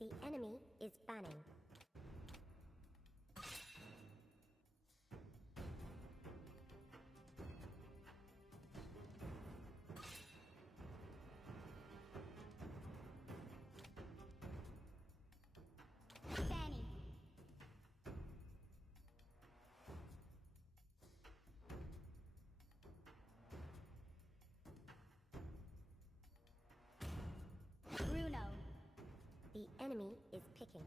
The enemy is banning. Fanny. Bruno. The enemy is picking.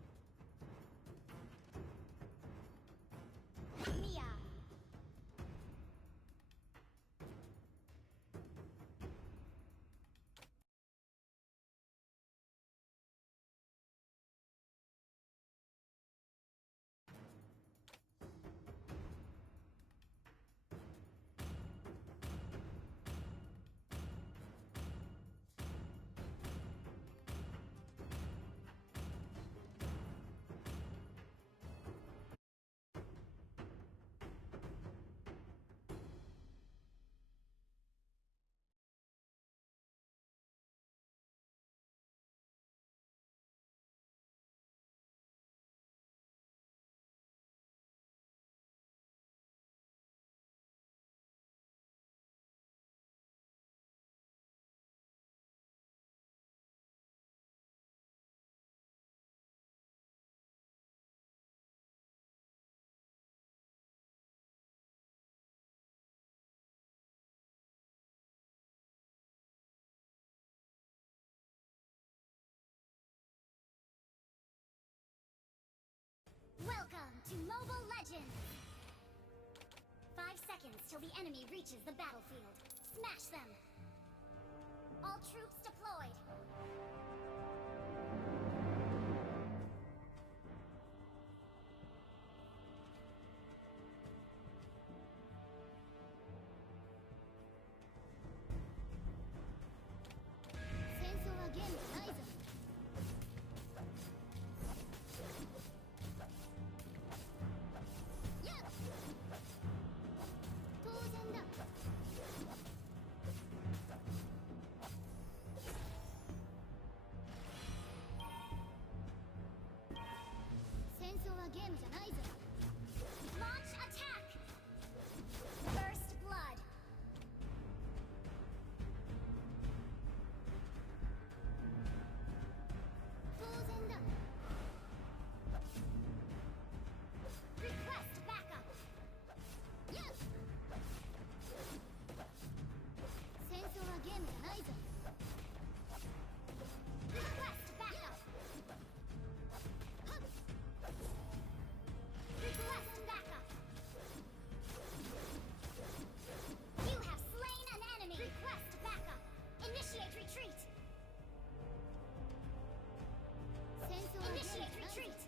Mia. Welcome to Mobile Legends! 5 seconds till the enemy reaches the battlefield. Smash them! All troops deployed! Launch attack! First blood! Request backup! Request backup! Request backup! You have slain an enemy! Request backup! Initiate retreat! Initiate retreat!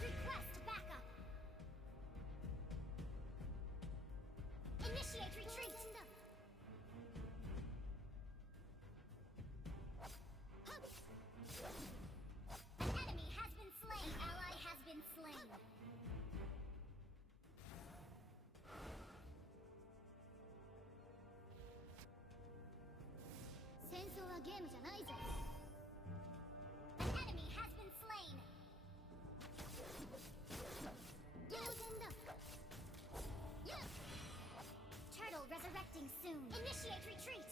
Request backup! Initiate retreat! An enemy has been slain! An ally has been slain! An enemy has been slain! Turtle resurrecting soon! Initiate retreat!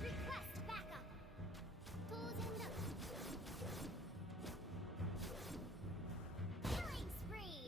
Request backup! Killing spree!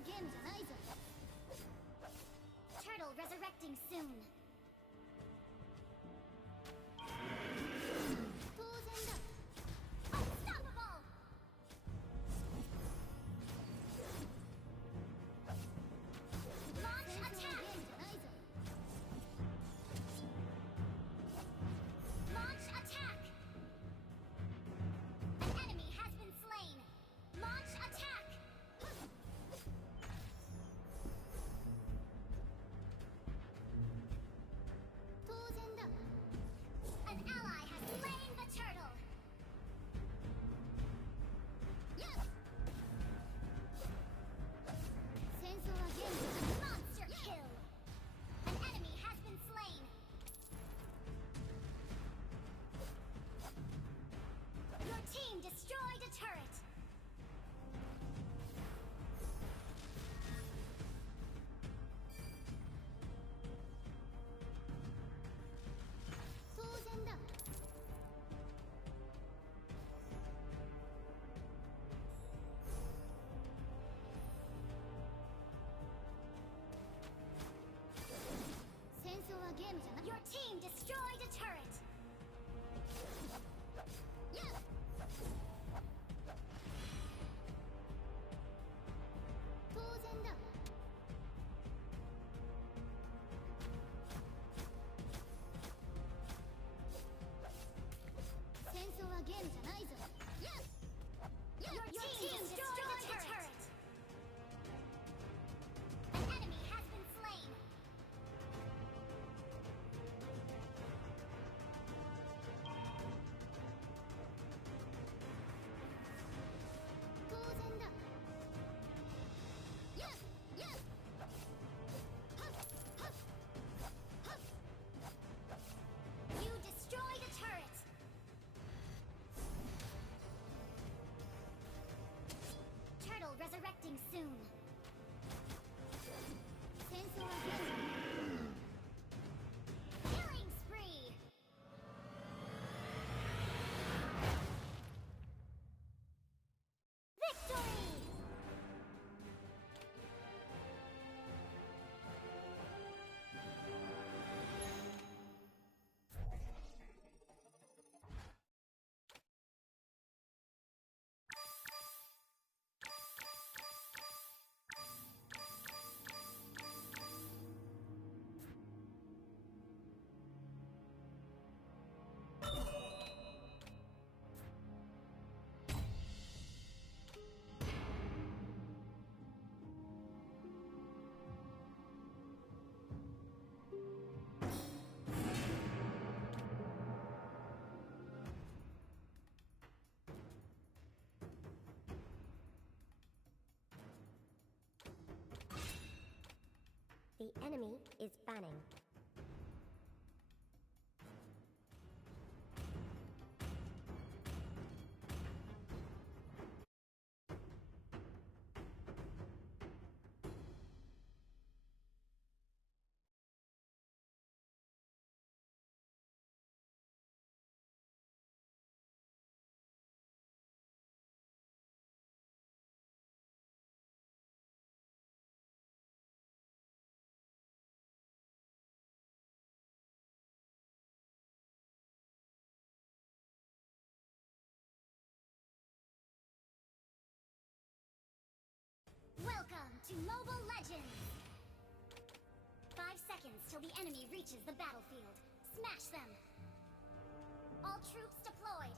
はゲームじゃないぞ。Turtle resurrecting soon. 当然だ。Unstoppable. Launch attack. Launch attack. An enemy has been slain. Launch attack. An ally has slain the turtle. Yes. Monster kill. An enemy has been slain. Your team destroyed a turret. Your team destroyed a turret. Yes. Your team destroyed a turret. An enemy has been slain. You destroyed a turret. Turtle resurrecting soon. Killing spree. Victory. The enemy is banning. Welcome to Mobile Legends! 5 seconds till the enemy reaches the battlefield. Smash them! All troops deployed!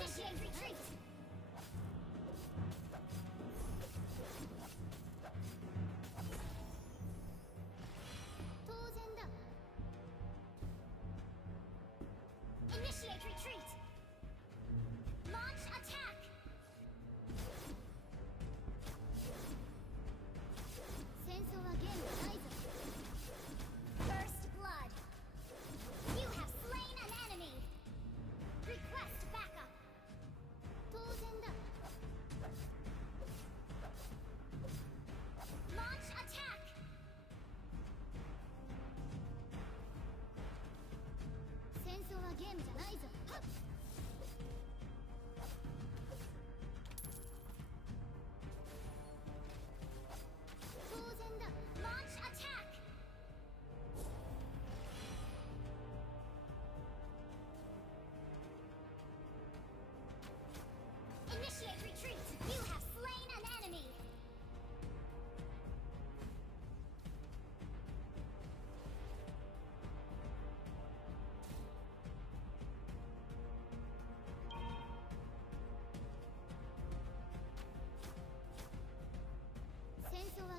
Initiate retreat!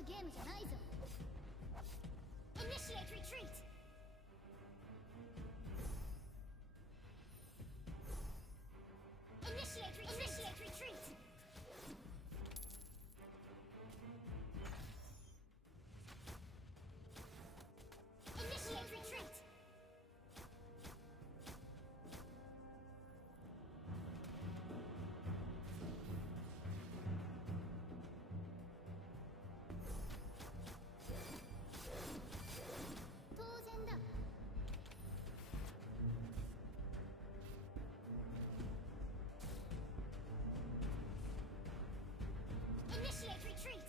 はゲームじゃないぞ。Initiate retreat. Initiate retreat. Initiate retreat. Initiate retreat. Initiate retreat!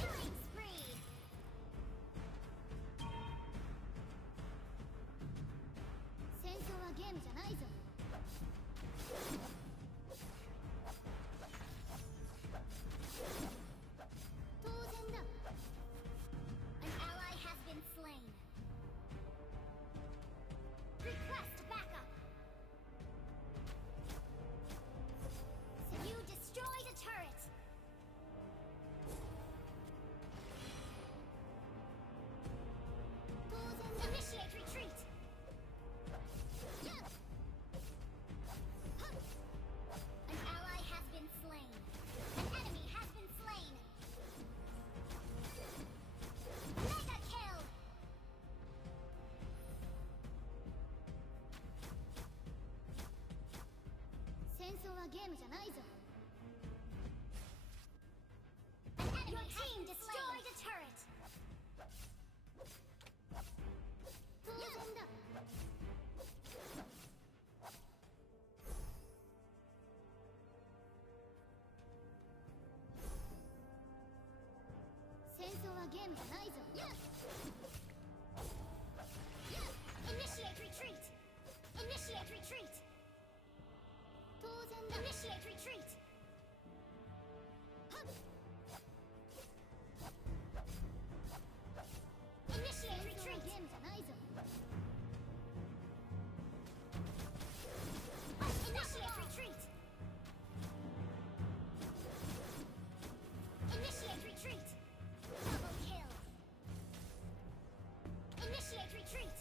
Killing spree! Sensorはゲームじゃないぞ。当然だ。An ally has been slain. Request backup. You destroyed a turret! Initiate retreat! An ally has been slain. An enemy has been slain. Mega kill! Sensorはゲームじゃないぞ。Your team destroyed a turret! 当然だ。戦争はゲームじゃないぞ。Initiate retreat! Initiate retreat! 当然だ。Initiate retreat! Initiate retreat! ゲームじゃないぞ。Initiate retreat! Initiate retreat! Double kill! Initiate retreat!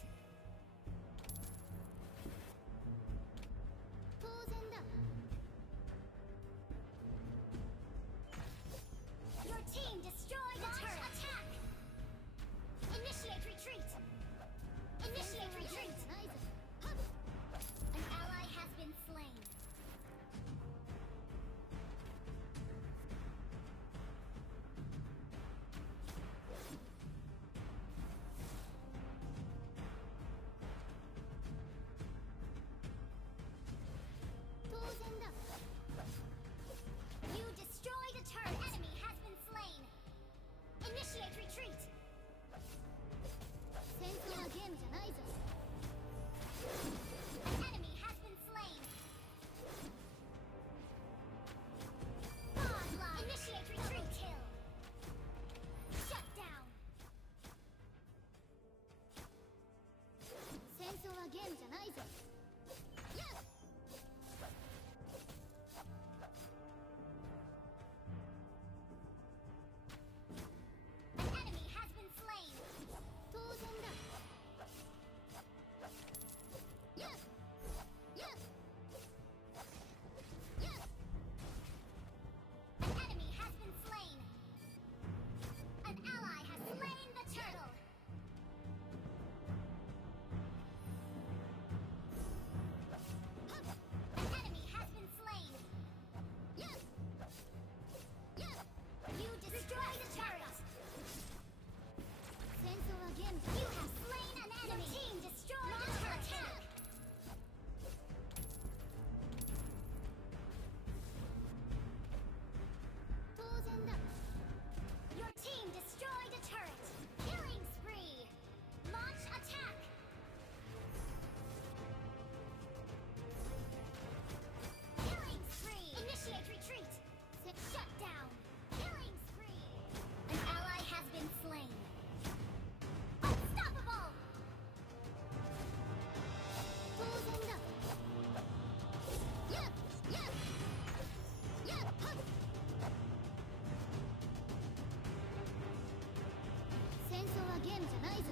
当然だ。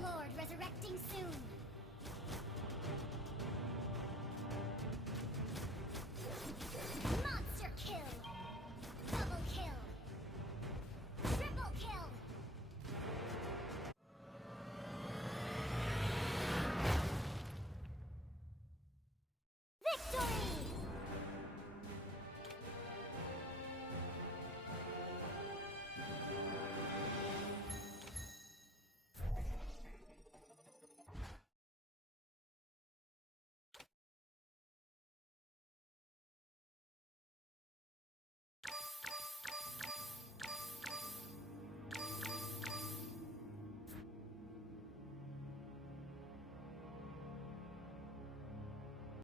Lord resurrecting soon.